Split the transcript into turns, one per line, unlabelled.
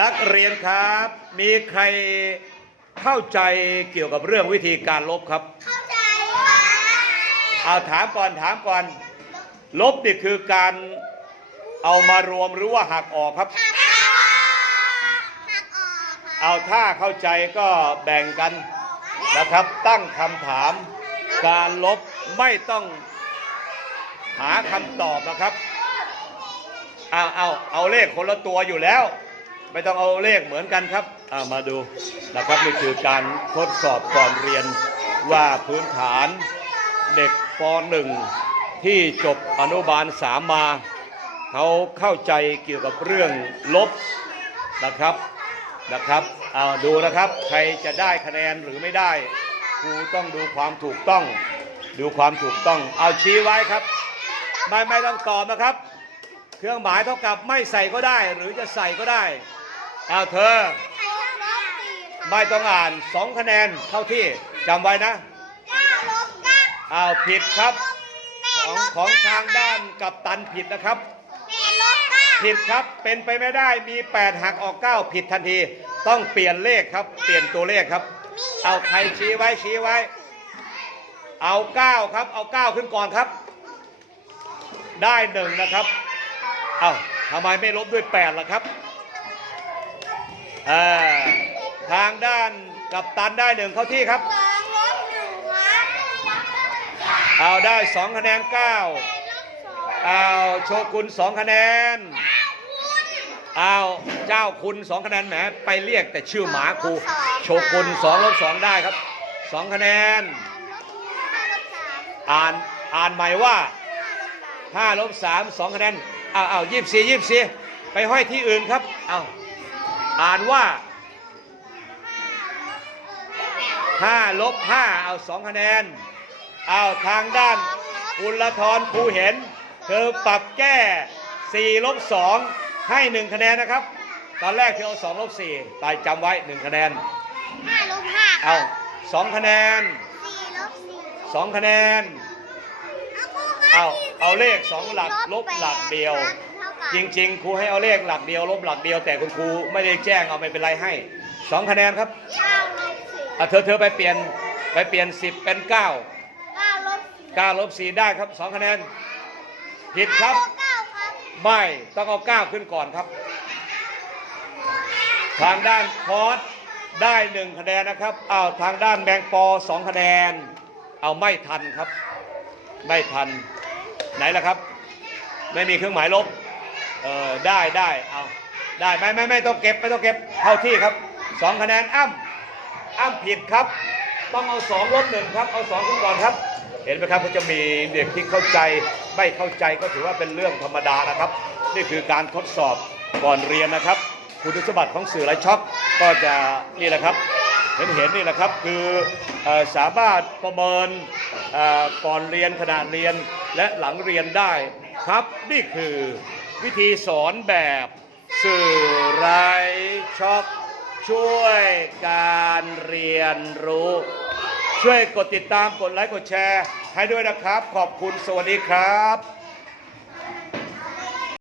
นักเรียนครับ มีใครเข้าใจเกี่ยวกับเรื่องวิธีการลบครับ
เข้าใจค่ะ
เอาถามก่อนถามก่อน ลบนี่คือการเอามารวมหรือว่าหักออกครับ
หักออกหักออกค่ะ
เอาถ้าเข้าใจก็แบ่งกันนะครับ ตั้งคำถาม การลบไม่ต้องหาคำตอบนะครับ เอาเอาเอาเลขคนละตัวอยู่แล้ว ไม่ต้องเอาเลขเหมือนกันครับามาดูนะครับนี่คือการทดสอบก่อนเรียนว่าพื้นฐานเด็กป .1 ที่จบอนุบาลสามมา เขาเข้าใจเกี่ยวกับเรื่องลบนะครับนะครับเอาดูนะครับใครจะได้คะแนนหรือไม่ได้ครูต้องดูความถูกต้อง ดูความถูกต้อง เอาชี้ไว้ครับ ไม่ไม่ต้องตอบนะครับ เครื่องหมายเท่ากับไม่ใส่ก็ได้ หรือจะใส่ก็ได้ อาเธอ
ใส่ลบสี่ค่ะ
ไม่ต้องอ่านสองคะแนนเข้าที่จำไว้นะ
เก้าลบเก้า
เอาผิดครับ
แม่
ของ
ลบ
ของ
เก้
ทางด้านกับตันผิดนะครับ
แม่ลบเก้า
ผิดครับเป็นไปไม่ได้มี 8 หักออก 9 ผิดทันที ต้องเปลี่ยนเลขครับ เปลี่ยนตัวเลขครับ เอาใครชี้ไว้ชี้ไว้ เอา 9 ครับ เอา 9 ขึ้นก่อนครับ ได้หนึ่งนะครับ เอาทำไมไม่ลบด้วย8ล่ะครับ อ่าทางด้านกับตันได้หนึ่งเข้าที่ครับ
สองลบหนึ่งครับ
เอาได้2คะแนน9
แม่ลบสอง
เอาโชกุน2คะแนน เอาเจ้าคุณสองคะแนนแหมไปเรียกแต่ชื่อหมาครูโชกุนสองลบสองได้ครับสองคะแนน
ห้าลบสาม
อ่านอ่านใหม่ว่าห้าลบสามสองคะแนนเอาเอายี่สี่ยี่สี่ไปห้อยที่อื่นครับเอา อ่านว่าห้าลบห้าเอาสองคะแนน เอาทางด้านอุลธรครูเห็น เธอปรับแก้สี่ลบสองให้หนึ่งคะแนนนะครับ ตอนแรกเธอเอาสองลบสี่ตายจำไว้หนึ่งคะแนน
ห้าลบห้า
เอาสองคะแนน
สี่ลบสี่
สองคะแนน
เอาครูค
เอา
รับ
เอาเลขสองหลักลบหลักเดียว จริง ๆ ครูให้เอาเลขหลักเดียวลบหลักเดียว แต่คุณครูไม่ได้แจ้งเอาไม่เป็นไรให้สองคะแนนครับ
เก้าลบสี่
อะเธอเธอไปเปลี่ยนไปเปลี่ยนสิบเป็นเก้า
เก้าลบสี่
เก้าลบสี่ได้ครับสองคะแนนผิดครับ
เก้าครับ
ไม่ต้องเอาเก้าขึ้นก่อนครับ ทางด้านพอสได้หนึ่งคะแนนนะครับอ้าวทางด้านแบงปอสองคะแนน เอาไม่ทันครับ ไม่ทันไหนล่ะครับ ไม่มีเครื่องหมายลบ เออได้ได้เอาได้ไม่ไม่ไม่ต้องเก็บไม่ต้องเก็บเข้าที่ครับสองคะแนนอ้ำอ้ำผิดครับ ต้องเอาสองลบหนึ่งครับเอาสองขึ้นก่อนครับ เห็นไหมครับก็จะมีเด็กที่เข้าใจไม่เข้าใจก็ถือว่าเป็นเรื่องธรรมดานะครับ นี่คือการทดสอบก่อนเรียนนะครับ คุณสมบัติของสื่อไรช็อกก็จะนี่แหละครับเห็นเห็นนี่แหละครับคืออสามารถประเมินก่อนเรียนขณะเรียนและหลังเรียนได้ครับนี่คือ วิธีสอนแบบสื่อไรช็อกช่วยการเรียนรู้ ช่วยกดติดตามกดไลค์กดแชร์ ให้ด้วยนะครับ ขอบคุณสวัสดีครับ